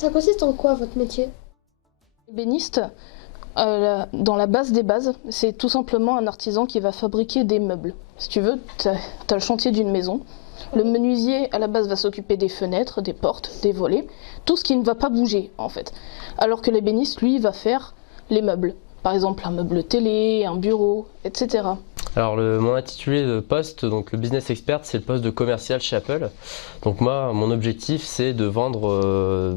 Ça consiste en quoi votre métier? Ébéniste, dans la base des bases, c'est tout simplement un artisan qui va fabriquer des meubles. Si tu veux, tu as le chantier d'une maison. Le menuisier, à la base, va s'occuper des fenêtres, des portes, des volets, tout ce qui ne va pas bouger, en fait. Alors que l'ébéniste, lui, va faire les meubles. Par exemple, un meuble télé, un bureau, etc. Alors mon intitulé de poste, donc le business expert, c'est le poste de commercial chez Apple. Donc moi, mon objectif, c'est de vendre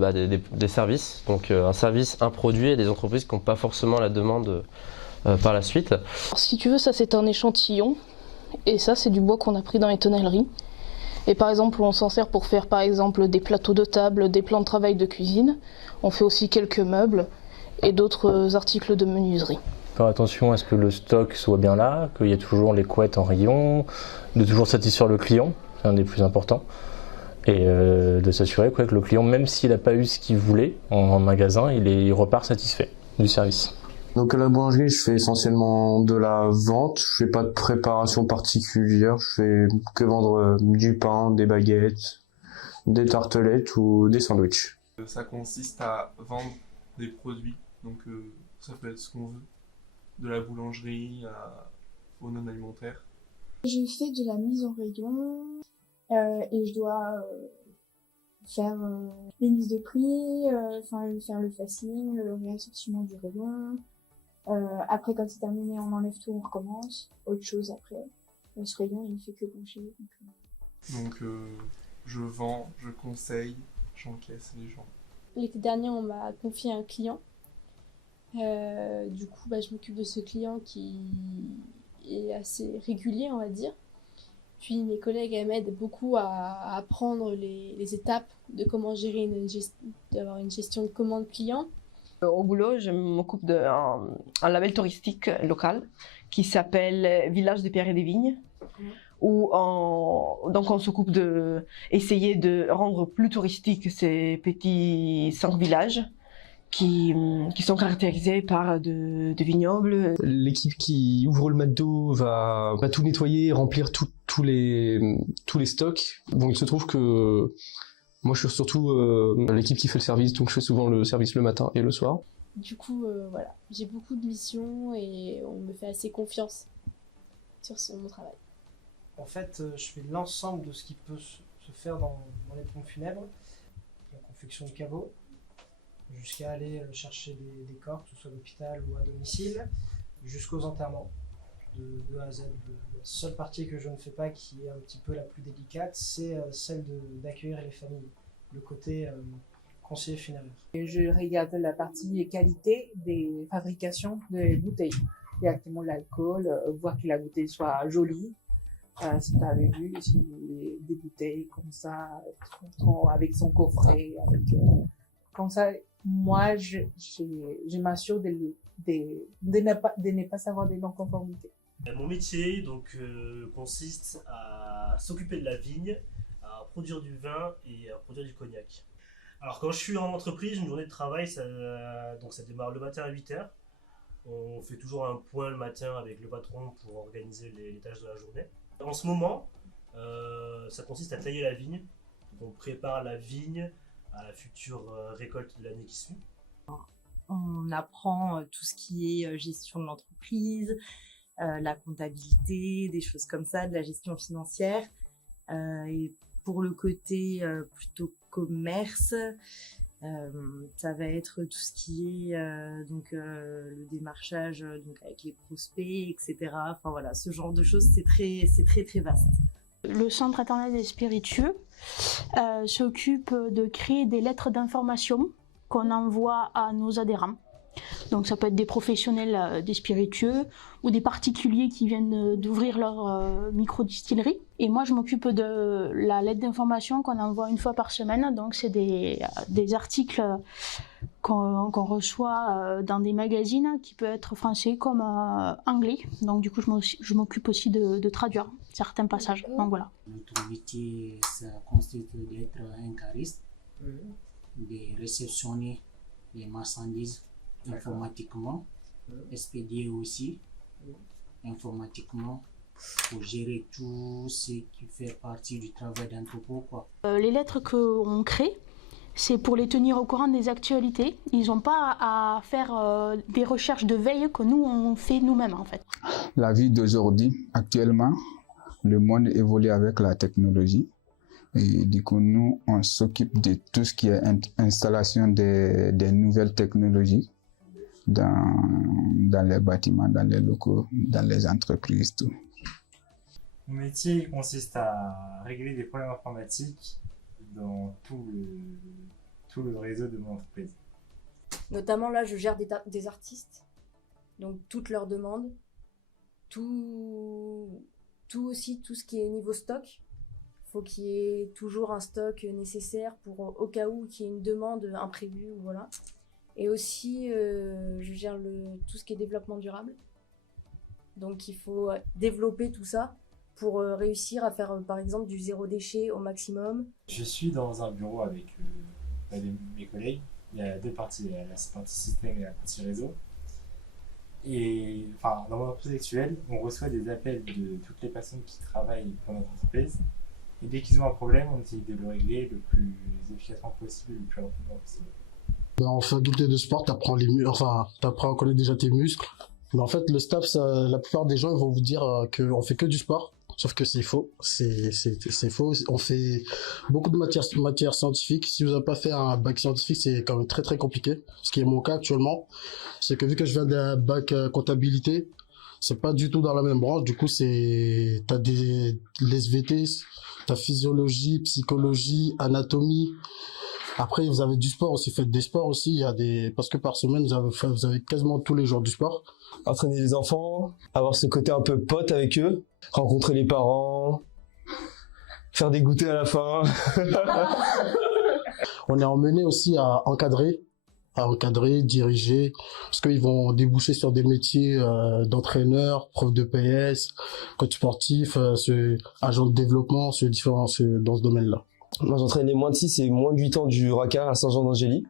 des services. Donc un service, un produit à des entreprises qui n'ont pas forcément la demande par la suite. Alors, si tu veux, ça c'est un échantillon. Et ça, c'est du bois qu'on a pris dans les tonnelleries. Et par exemple, on s'en sert pour faire par exemple des plateaux de table, des plans de travail de cuisine. On fait aussi quelques meubles et d'autres articles de menuiserie. Faire attention à ce que le stock soit bien là, qu'il y ait toujours les couettes en rayon, de toujours satisfaire le client, c'est un des plus importants. Et de s'assurer que le client, même s'il n'a pas eu ce qu'il voulait en magasin, il repart satisfait du service. Donc à la boulangerie, je fais essentiellement de la vente, je fais pas de préparation particulière, je fais que vendre du pain, des baguettes, des tartelettes ou des sandwichs. Ça consiste à vendre des produits, donc ça peut être ce qu'on veut, de la boulangerie au non alimentaire. Je fais de la mise en rayon et je dois faire les mises de prix, faire le facing, le réassortiment du rayon. Après, quand c'est terminé, on enlève tout, on recommence. Autre chose après. Ce rayon, il fait que bouger. Donc je vends, je conseille, j'encaisse les gens. L'été dernier, on m'a confié un client. Du coup, je m'occupe de ce client qui est assez régulier, on va dire. Puis mes collègues m'aident beaucoup à apprendre les étapes de comment gérer d'avoir une gestion de commande client. Au boulot, je m'occupe d'un label touristique local qui s'appelle Village des Pierres et des Vignes, où on s'occupe d'essayer de rendre plus touristique ces petits 5 villages qui sont caractérisés par de vignobles. L'équipe qui ouvre le McDo va tout nettoyer, remplir tous les stocks. Bon, il se trouve que moi, je suis surtout l'équipe qui fait le service, donc je fais souvent le service le matin et le soir. Du coup, voilà, j'ai beaucoup de missions et on me fait assez confiance sur mon travail. En fait, je fais l'ensemble de ce qui peut se faire dans les pompes funèbres, la confection de caveaux, jusqu'à aller chercher des corps, que ce soit à l'hôpital ou à domicile, jusqu'aux enterrements, de A à Z. La seule partie que je ne fais pas, qui est un petit peu la plus délicate, c'est celle d'accueillir les familles, le côté conseiller funéraire. Je regarde la partie qualité des fabrications des bouteilles. Directement l'alcool, voir que la bouteille soit jolie. Si tu avais vu, si des bouteilles comme ça, avec son coffret, comme ça, moi, je m'assure de ne pas savoir des non-conformités. Mon métier consiste à s'occuper de la vigne, à produire du vin et à produire du cognac. Alors quand je suis en entreprise, une journée de travail, ça démarre le matin à 8h. On fait toujours un point le matin avec le patron pour organiser les tâches de la journée. En ce moment, ça consiste à tailler la vigne. Donc, on prépare la vigne à la future récolte de l'année qui suit. On apprend tout ce qui est gestion de l'entreprise, la comptabilité, des choses comme ça, de la gestion financière. Et pour le côté plutôt commerce, ça va être tout ce qui est le démarchage avec les prospects, etc. Enfin voilà, ce genre de choses, c'est très vaste. Le Centre Internet des Spiritueux s'occupe de créer des lettres d'information qu'on envoie à nos adhérents. Donc ça peut être des professionnels des spiritueux ou des particuliers qui viennent d'ouvrir leur micro-distillerie. Et moi je m'occupe de la lettre d'information qu'on envoie une fois par semaine. Donc c'est des articles qu'on reçoit dans des magazines qui peuvent être français comme anglais. Donc du coup je m'occupe aussi de traduire certains passages. Donc voilà. Notre métier, ça consiste d'être un cariste, de réceptionner les marchandises informatiquement, expédier aussi informatiquement pour gérer tout ce qui fait partie du travail d'entrepôt. Les lettres qu'on crée, c'est pour les tenir au courant des actualités. Ils n'ont pas à faire des recherches de veille que nous, on fait nous-mêmes en fait. La vie d'aujourd'hui, actuellement, le monde évolue avec la technologie. Et du coup, nous, on s'occupe de tout ce qui est installation des nouvelles technologies dans les bâtiments, dans les locaux, dans les entreprises, tout. Mon métier consiste à régler des problèmes informatiques dans tout le réseau de mon entreprise. Notamment là, je gère des artistes, donc toutes leurs demandes, tout aussi, tout ce qui est niveau stock. Faut qu'il y ait toujours un stock nécessaire pour au cas où qu'il y ait une demande imprévue, voilà. Et aussi, je gère tout ce qui est développement durable. Donc il faut développer tout ça pour réussir à faire par exemple du zéro déchet au maximum. Je suis dans un bureau avec mes collègues. Il y a deux parties, la partie système et la partie réseau. Et enfin, dans mon entreprise actuelle, on reçoit des appels de toutes les personnes qui travaillent pour notre entreprise. Et dès qu'ils ont un problème, on essaye de le régler le plus efficacement possible et le plus rapidement possible. En faculté de sport, t'apprends à connaître déjà tes muscles. Mais en fait, le staff, la plupart des gens ils vont vous dire qu'on fait que du sport. Sauf que c'est faux. C'est faux. On fait beaucoup de matières scientifiques. Si vous n'avez pas fait un bac scientifique, c'est quand même très très compliqué. Ce qui est mon cas actuellement, c'est que vu que je viens d'un bac comptabilité, c'est pas du tout dans la même branche. Du coup, t'as les SVT, t'as physiologie, psychologie, anatomie. Après, vous avez du sport aussi. Faites des sports aussi. Parce que par semaine, vous avez quasiment tous les jours du sport. Entraîner les enfants, avoir ce côté un peu pote avec eux, rencontrer les parents, faire des goûters à la fin. On est emmené aussi à encadrer, diriger, parce qu'ils vont déboucher sur des métiers d'entraîneur, prof de PS, coach sportif, agent de développement, dans ce domaine-là. Moi, j'entraîne les moins de 6 et moins de 8 ans du RACA à Saint-Jean-d'Angély.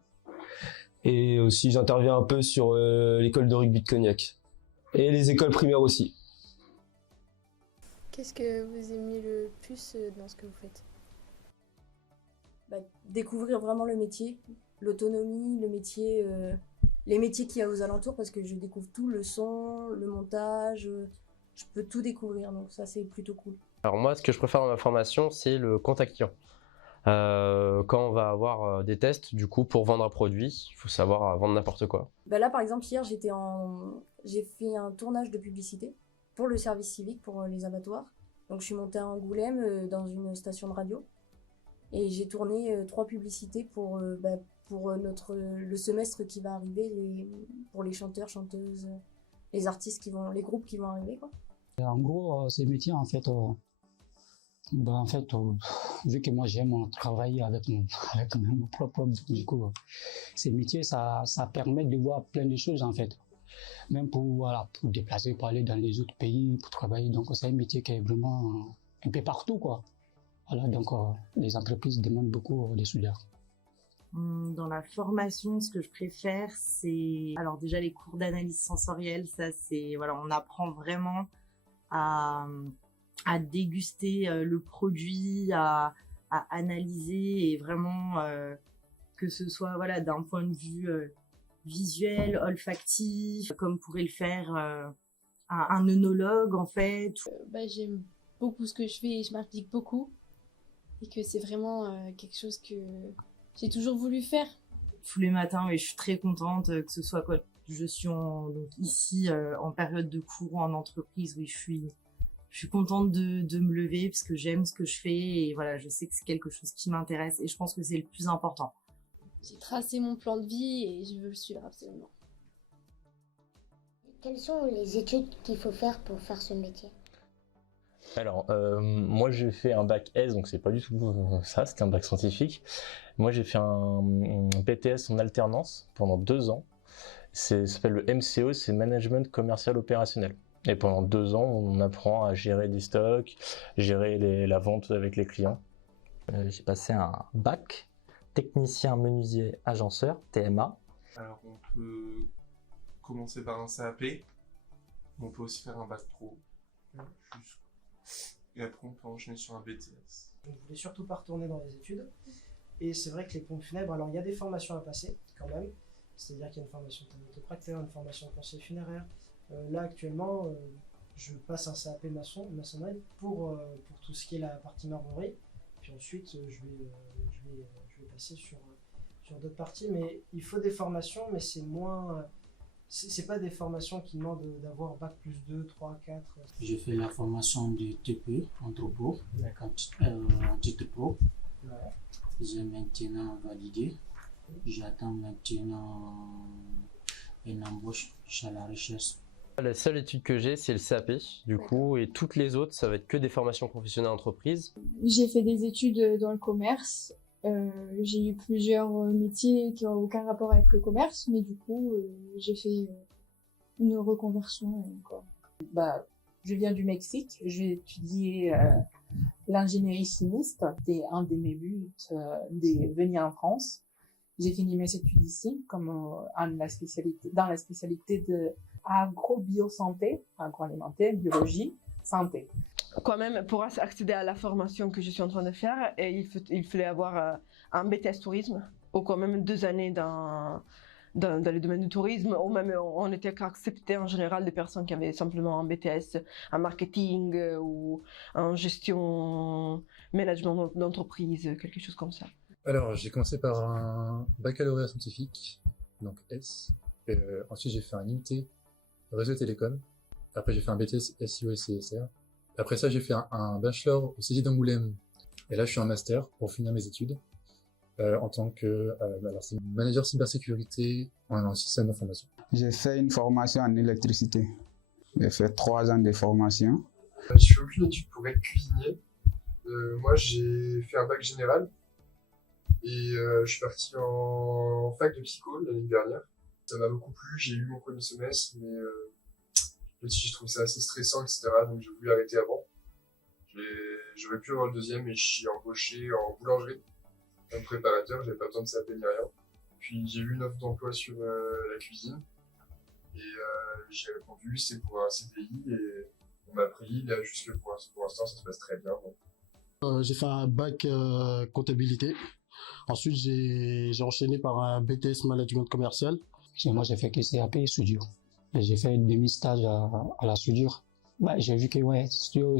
Et aussi, j'interviens un peu sur l'école de rugby de Cognac. Et les écoles primaires aussi. Qu'est-ce que vous aimez le plus dans ce que vous faites ? Découvrir vraiment le métier, l'autonomie, le métier, les métiers qu'il y a aux alentours, parce que je découvre tout, le son, le montage, je peux tout découvrir, donc ça c'est plutôt cool. Alors moi, ce que je préfère dans ma formation, c'est le contact client. Quand on va avoir des tests, du coup, pour vendre un produit, il faut savoir vendre n'importe quoi. Là, par exemple, hier, j'ai fait un tournage de publicité pour le service civique, pour les abattoirs. Donc, je suis montée à Angoulême dans une station de radio et j'ai tourné 3 publicités pour le semestre qui va arriver, pour les chanteurs, chanteuses, les artistes les groupes qui vont arriver, quoi. En gros, ces métiers, en fait, vu que moi j'aime travailler avec mon propre, du coup, ces métiers, ça permet de voir plein de choses, en fait. Même pour déplacer, pour aller dans les autres pays, pour travailler. Donc, c'est un métier qui est vraiment un peu partout, quoi. Voilà, donc, les entreprises demandent beaucoup des soudeurs. Dans la formation, ce que je préfère, c'est, alors déjà les cours d'analyse sensorielle, ça c'est, voilà, on apprend vraiment à déguster le produit, à analyser et vraiment que ce soit voilà d'un point de vue visuel, olfactif, comme pourrait le faire un œnologue en fait. J'aime beaucoup ce que je fais et je m'implique beaucoup et que c'est vraiment quelque chose que j'ai toujours voulu faire. Tous les matins, et je suis très contente que ce soit quand je suis ici en période de cours en entreprise, oui, je suis contente de me lever parce que j'aime ce que je fais et voilà, je sais que c'est quelque chose qui m'intéresse et je pense que c'est le plus important. J'ai tracé mon plan de vie et je veux le suivre absolument. Quelles sont les études qu'il faut faire pour faire ce métier ? Alors, moi j'ai fait un bac S, donc c'est pas du tout ça, c'était un bac scientifique. Moi j'ai fait un BTS en alternance pendant 2 ans. Ça s'appelle le MCO, c'est Management Commercial Opérationnel. Et pendant 2 ans, on apprend à gérer des stocks, gérer la vente avec les clients. J'ai passé un bac, technicien menuisier agenceur, TMA. Alors on peut commencer par un CAP, on peut aussi faire un bac pro, et après on peut enchaîner sur un BTS. Je ne voulais surtout pas retourner dans les études, Et c'est vrai que les pompes funèbres, alors il y a des formations à passer quand même, c'est-à-dire qu'il y a une formation de thanatopracteur, une formation de conseiller funéraire. Là actuellement, je passe un CAP maçonnerie pour tout ce qui est la partie marmorerie. Puis ensuite, je vais passer sur d'autres parties. Mais il faut des formations, mais c'est moins... c'est pas des formations qui demandent d'avoir bac plus 2, 3, 4. J'ai fait la formation de TP, entrepôt, en titre pro. Ouais. J'ai maintenant validé. J'attends maintenant une embauche chez la recherche. La seule étude que j'ai, c'est le CAP, du coup, et toutes les autres, ça va être que des formations professionnelles entreprises. J'ai fait des études dans le commerce. J'ai eu plusieurs métiers qui n'ont aucun rapport avec le commerce, mais du coup, j'ai fait une reconversion encore. Bah, je viens du Mexique. J'ai étudié l'ingénierie chimiste. C'était un de mes buts de venir en France. J'ai fini mes études ici, comme dans la spécialité de agro-biosanté, agroalimentaire, biologie, santé. Quand même, pour accéder à la formation que je suis en train de faire, il fallait avoir un BTS tourisme, ou quand même 2 années dans le domaine du tourisme, ou même on était accepté en général des personnes qui avaient simplement un BTS en marketing ou en gestion, management d'entreprise, quelque chose comme ça. Alors, j'ai commencé par un baccalauréat scientifique, donc S. Ensuite, j'ai fait un IMT réseau télécom. Après, j'ai fait un BTS SEO et CSR. Après ça, j'ai fait un bachelor au CESI d'Angoulême. Et là, je suis en master pour finir mes études en tant que c'est manager cybersécurité en système d'information. J'ai fait une formation en électricité. J'ai fait 3 ans de formation. Je fais aucune étude pour être cuisinier. Moi, j'ai fait un bac général. Et je suis parti en fac de psycho l'année dernière. Ça m'a beaucoup plu, j'ai eu mon premier semestre, mais je trouve ça assez stressant, etc. Donc j'ai voulu arrêter avant. J'aurais pu avoir le deuxième et je suis embauché en boulangerie comme préparateur, j'avais pas besoin de SAP ni rien. Puis j'ai eu une offre d'emploi sur la cuisine et j'ai répondu, c'est pour un CDI et on m'a pris. Là, jusque pour l'instant, ça se passe très bien. J'ai fait un bac comptabilité. Ensuite, j'ai enchaîné par un BTS management commercial. Moi, j'ai fait que CAP et soudure. Et j'ai fait demi-stage à la soudure. Bah, j'ai vu que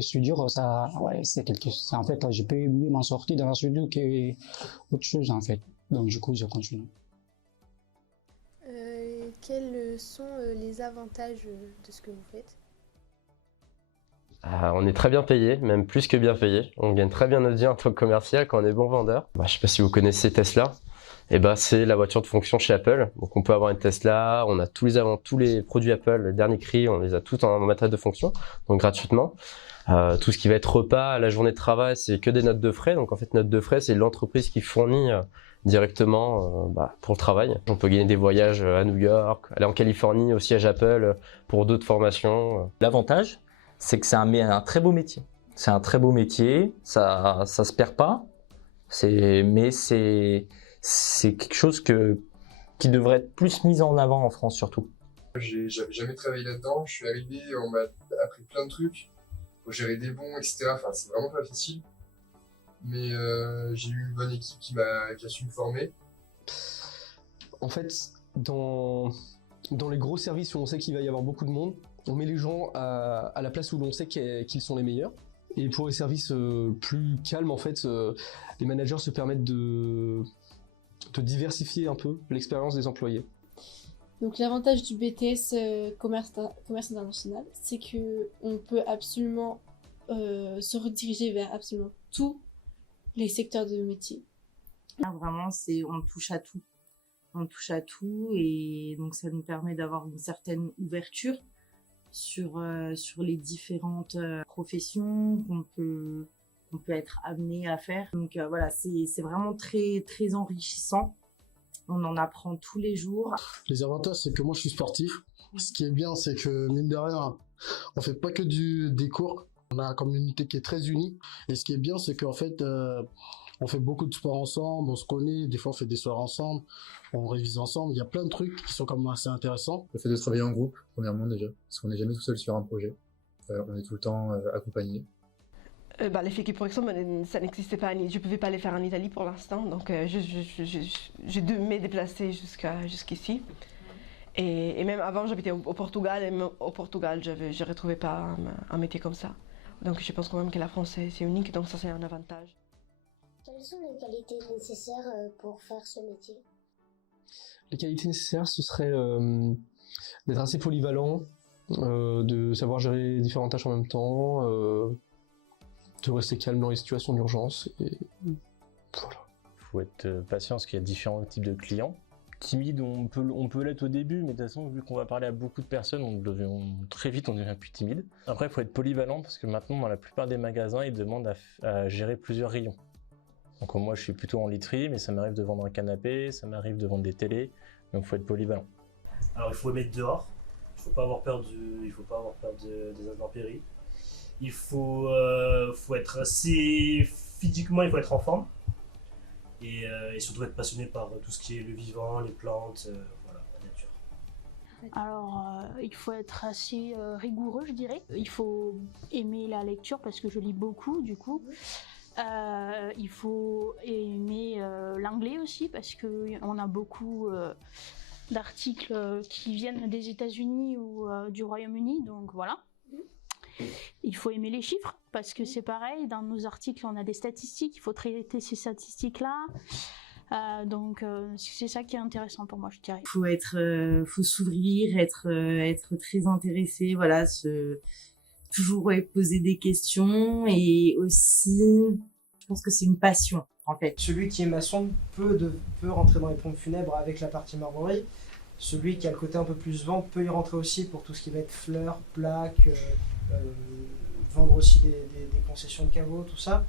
soudure, ça, c'est quelque chose. En fait, je peux mieux m'en sortir dans la soudure qu'autre chose, en fait. Donc, du coup, je continue. Quels sont les avantages de ce que vous faites ? On est très bien payé, même plus que bien payé. On gagne très bien notre vie en tant que commercial quand on est bon vendeur. Je ne sais pas si vous connaissez Tesla. C'est la voiture de fonction chez Apple. Donc on peut avoir une Tesla, on a tous les produits Apple, les derniers cris, on les a tous en matériel de fonction, donc gratuitement. Tout ce qui va être repas, la journée de travail, c'est que des notes de frais. Donc en fait, notes de frais, c'est l'entreprise qui fournit directement pour le travail. On peut gagner des voyages à New York, aller en Californie, au siège Apple pour d'autres formations. L'avantage, c'est que c'est un très beau métier. C'est un très beau métier, ça se perd pas, mais c'est quelque chose qui devrait être plus mis en avant en France surtout. J'avais jamais travaillé là-dedans, je suis arrivé, on m'a appris plein de trucs, faut gérer des bons, etc. Enfin, c'est vraiment pas facile. Mais j'ai eu une bonne équipe qui a su me former. En fait, dans les gros services où on sait qu'il va y avoir beaucoup de monde, on met les gens à la place où l'on sait qu'ils sont les meilleurs. Et pour les services plus calmes, en fait, les managers se permettent de diversifier un peu l'expérience des employés. Donc l'avantage du BTS commerce international, c'est que on peut absolument se rediriger vers absolument tous les secteurs de métier. Vraiment, on touche à tout. On touche à tout et donc ça nous permet d'avoir une certaine ouverture sur les différentes professions qu'on peut être amené à faire. Donc voilà, c'est vraiment très très enrichissant. On en apprend tous les jours. Les avantages, c'est que moi je suis sportif. Ce qui est bien, c'est que mine de rien, on fait pas que des cours. On a une communauté qui est très unie. Et ce qui est bien, c'est qu'en fait, on fait beaucoup de sport ensemble, on se connaît, des fois on fait des soirs ensemble, on révise ensemble. Il y a plein de trucs qui sont quand même assez intéressants. Le fait de travailler en groupe, premièrement déjà, parce qu'on n'est jamais tout seul sur un projet. On est tout le temps accompagné. Les figures pour exemple, ça n'existait pas. Je ne pouvais pas les faire en Italie pour l'instant, donc j'ai dû me déplacer jusqu'ici. Et même avant, j'habitais au Portugal, et même au Portugal, je ne retrouvais pas un métier comme ça. Donc je pense quand même que la France, c'est unique, donc ça c'est un avantage. Quelles sont les qualités nécessaires pour faire ce métier? Les qualités nécessaires, ce serait d'être assez polyvalent, de savoir gérer différentes tâches en même temps, de rester calme dans les situations d'urgence, et voilà. Il faut être patient parce qu'il y a différents types de clients. Timide, on peut l'être au début, mais de toute façon, vu qu'on va parler à beaucoup de personnes, très vite on devient plus timide. Après, il faut être polyvalent parce que maintenant, dans la plupart des magasins, ils demandent à gérer plusieurs rayons. Donc moi, je suis plutôt en literie, mais ça m'arrive de vendre un canapé, ça m'arrive de vendre des télés, donc il faut être polyvalent. Alors il faut mettre dehors, il faut pas avoir peur des intempéries. Il faut être assez physiquement, il faut être en forme et surtout être passionné par tout ce qui est le vivant, les plantes, voilà, la nature. Alors il faut être assez rigoureux, je dirais. Il faut aimer la lecture parce que je lis beaucoup du coup. Il faut aimer l'anglais aussi parce qu'on a beaucoup d'articles qui viennent des États-Unis ou du Royaume-Uni, donc voilà. Il faut aimer les chiffres parce que c'est pareil, dans nos articles on a des statistiques, il faut traiter ces statistiques-là. Donc c'est ça qui est intéressant pour moi, je dirais. Faut s'ouvrir, être très intéressé, voilà, toujours poser des questions et aussi, je pense que c'est une passion en fait. Celui qui est maçon peut rentrer dans les pompes funèbres avec la partie marbrerie. Celui qui a le côté un peu plus vente peut y rentrer aussi pour tout ce qui va être fleurs, plaques, vendre aussi des concessions de caveaux, tout ça.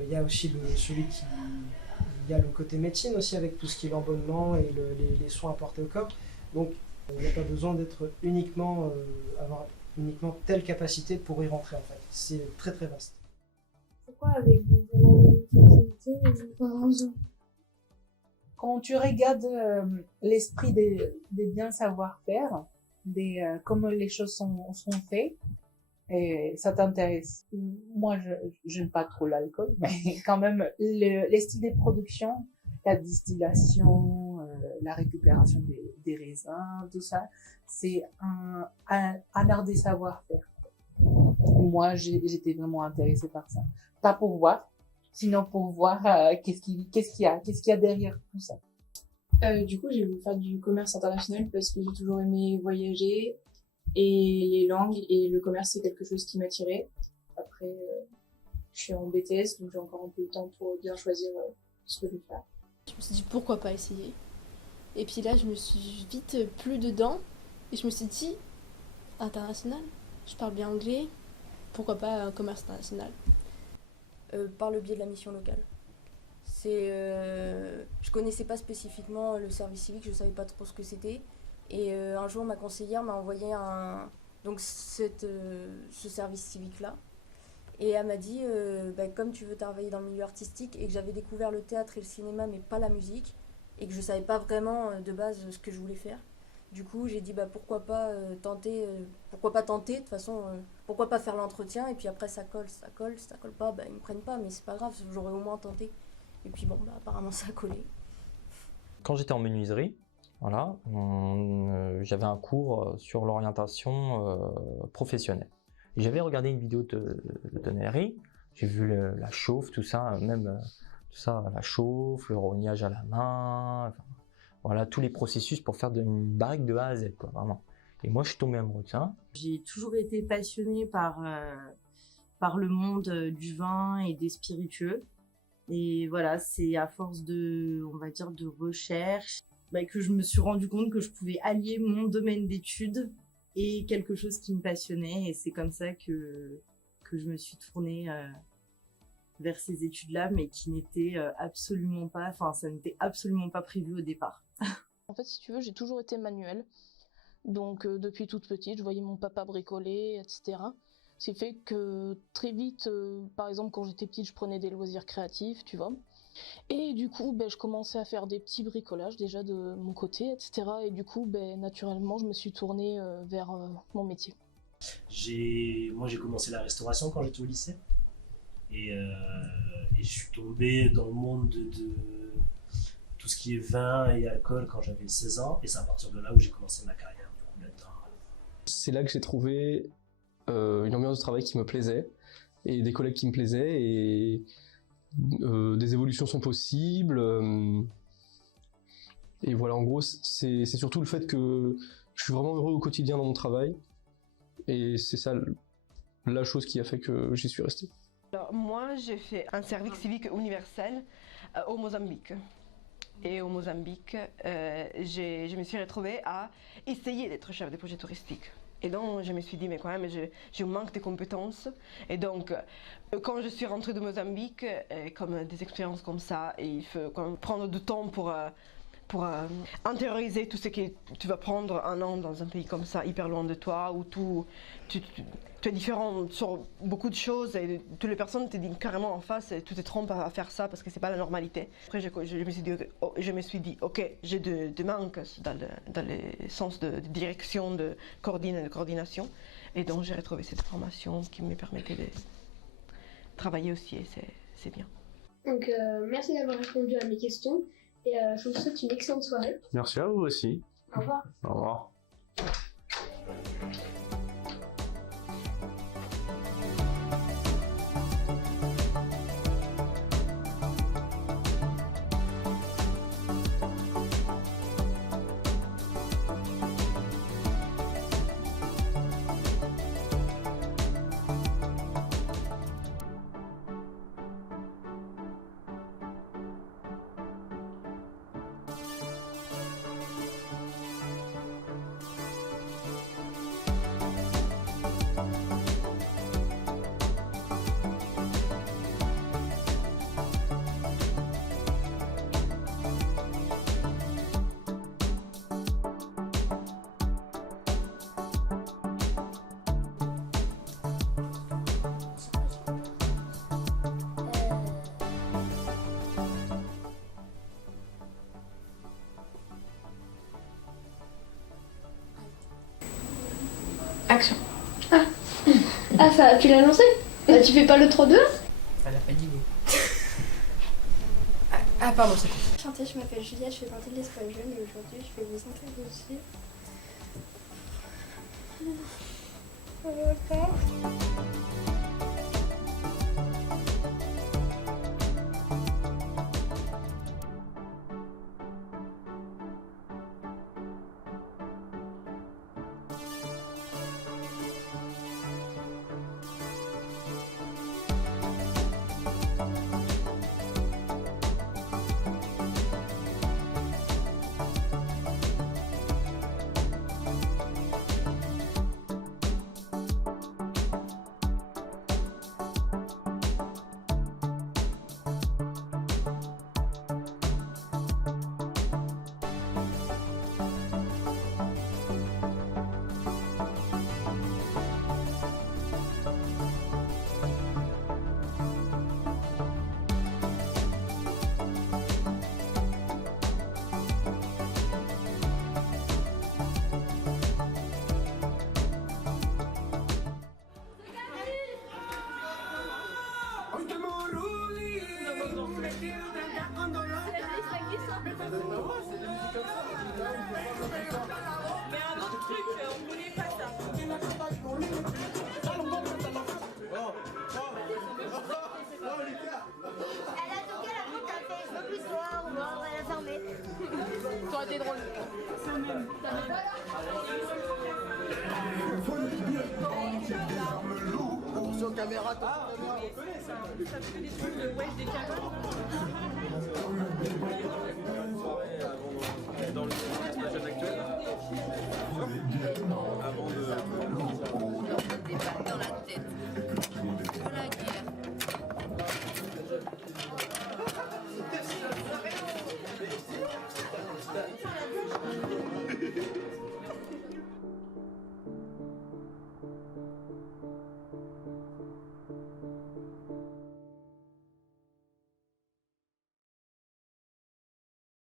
Il y a aussi il y a le côté médecine aussi avec tout ce qui est l'embonnement et les soins apportés au corps. Donc il n'y a pas besoin d'être avoir uniquement telle capacité pour y rentrer en fait. C'est très très vaste. Pourquoi avec vous Quand tu regardes l'esprit des biens savoir-faire, comment les choses sont faites, et ça t'intéresse. Moi, je n'aime pas trop l'alcool, mais quand même, les styles de production, la distillation, la récupération des raisins, tout ça, c'est un art des savoir-faire. Moi, j'étais vraiment intéressée par ça. Pas pour voir, sinon pour voir qu'est-ce qu'il y a derrière tout ça. Du coup, j'ai voulu faire du commerce international parce que j'ai toujours aimé voyager et les langues et le commerce, c'est quelque chose qui m'attirait. Après, je suis en BTS, donc j'ai encore un peu le temps pour bien choisir ce que je veux faire. Je me suis dit pourquoi pas essayer. Et puis là, je me suis vite plus dedans et je me suis dit international, je parle bien anglais, pourquoi pas un commerce international. Par le biais de la mission locale. Je connaissais pas spécifiquement le service civique, je savais pas trop ce que c'était. Et un jour, ma conseillère m'a envoyé ce service civique-là. Et elle m'a dit, comme tu veux travailler dans le milieu artistique et que j'avais découvert le théâtre et le cinéma, mais pas la musique, et que je savais pas vraiment de base ce que je voulais faire. Du coup, j'ai dit pourquoi pas tenter, de toute façon, pourquoi pas faire l'entretien, et puis après ça colle pas, ils me prennent pas, mais c'est pas grave, j'aurais au moins tenté. Et puis apparemment ça a collé. Quand j'étais en menuiserie, voilà, j'avais un cours sur l'orientation professionnelle. J'avais regardé une vidéo de tonnerie, j'ai vu la chauffe, tout ça, même tout ça, la chauffe, le rognage à la main, enfin, voilà, tous les processus pour faire une barrique de A à Z, quoi, vraiment. Et moi, je suis tombé amoureux de ça. J'ai toujours été passionnée par le monde du vin et des spiritueux. Et voilà, c'est à force de recherche, que je me suis rendu compte que je pouvais allier mon domaine d'études et quelque chose qui me passionnait. Et c'est comme ça que je me suis tournée vers ces études-là, mais qui n'étaient absolument pas, ça n'était absolument pas prévu au départ. En fait, si tu veux, j'ai toujours été manuelle. Donc, depuis toute petite, je voyais mon papa bricoler, etc. Ce qui fait que très vite, par exemple, quand j'étais petite, je prenais des loisirs créatifs, tu vois. Et du coup, je commençais à faire des petits bricolages déjà de mon côté, etc. Et du coup, naturellement, je me suis tournée vers mon métier. Moi, j'ai commencé la restauration quand j'étais au lycée. Et je suis tombé dans le monde de tout ce qui est vin et alcool quand j'avais 16 ans. Et c'est à partir de là où j'ai commencé ma carrière là-dedans. C'est là que j'ai trouvé une ambiance de travail qui me plaisait, et des collègues qui me plaisaient, et des évolutions sont possibles. Et voilà, en gros, c'est surtout le fait que je suis vraiment heureux au quotidien dans mon travail. Et c'est ça la chose qui a fait que j'y suis resté. Alors, moi, j'ai fait un service civique universel au Mozambique. Et au Mozambique, je me suis retrouvée à essayer d'être chef de projet touristique. Et donc, je me suis dit, mais quand même, je manque de compétences. Et donc, quand je suis rentrée de Mozambique, comme des expériences comme ça, et il faut quand même prendre du temps pour intérioriser tout ce que tu vas prendre un an dans un pays comme ça, hyper loin de toi, où tu es différent sur beaucoup de choses, et toutes les personnes te disent carrément en face, tu te trompes à faire ça parce que c'est pas la normalité. Après, je me suis dit, ok, j'ai des manques dans le sens de direction, de coordination, et donc j'ai retrouvé cette formation qui me permettait de travailler aussi, et c'est bien. Donc, merci d'avoir répondu à mes questions. Et je vous souhaite une excellente soirée. Merci à vous aussi. Au revoir. Au revoir. Action. Ah ça, tu l'as lancé? Bah, tu fais pas le 3-2? Elle a pas dit oui. Ah pardon, c'est tout. Enchanté, je m'appelle Juliette, je fais partie de l'Espace Jeune et aujourd'hui je vais vous interroger. Ça aurait été drôle. Attention caméra, Ça fait des trucs de wesh des cagoles.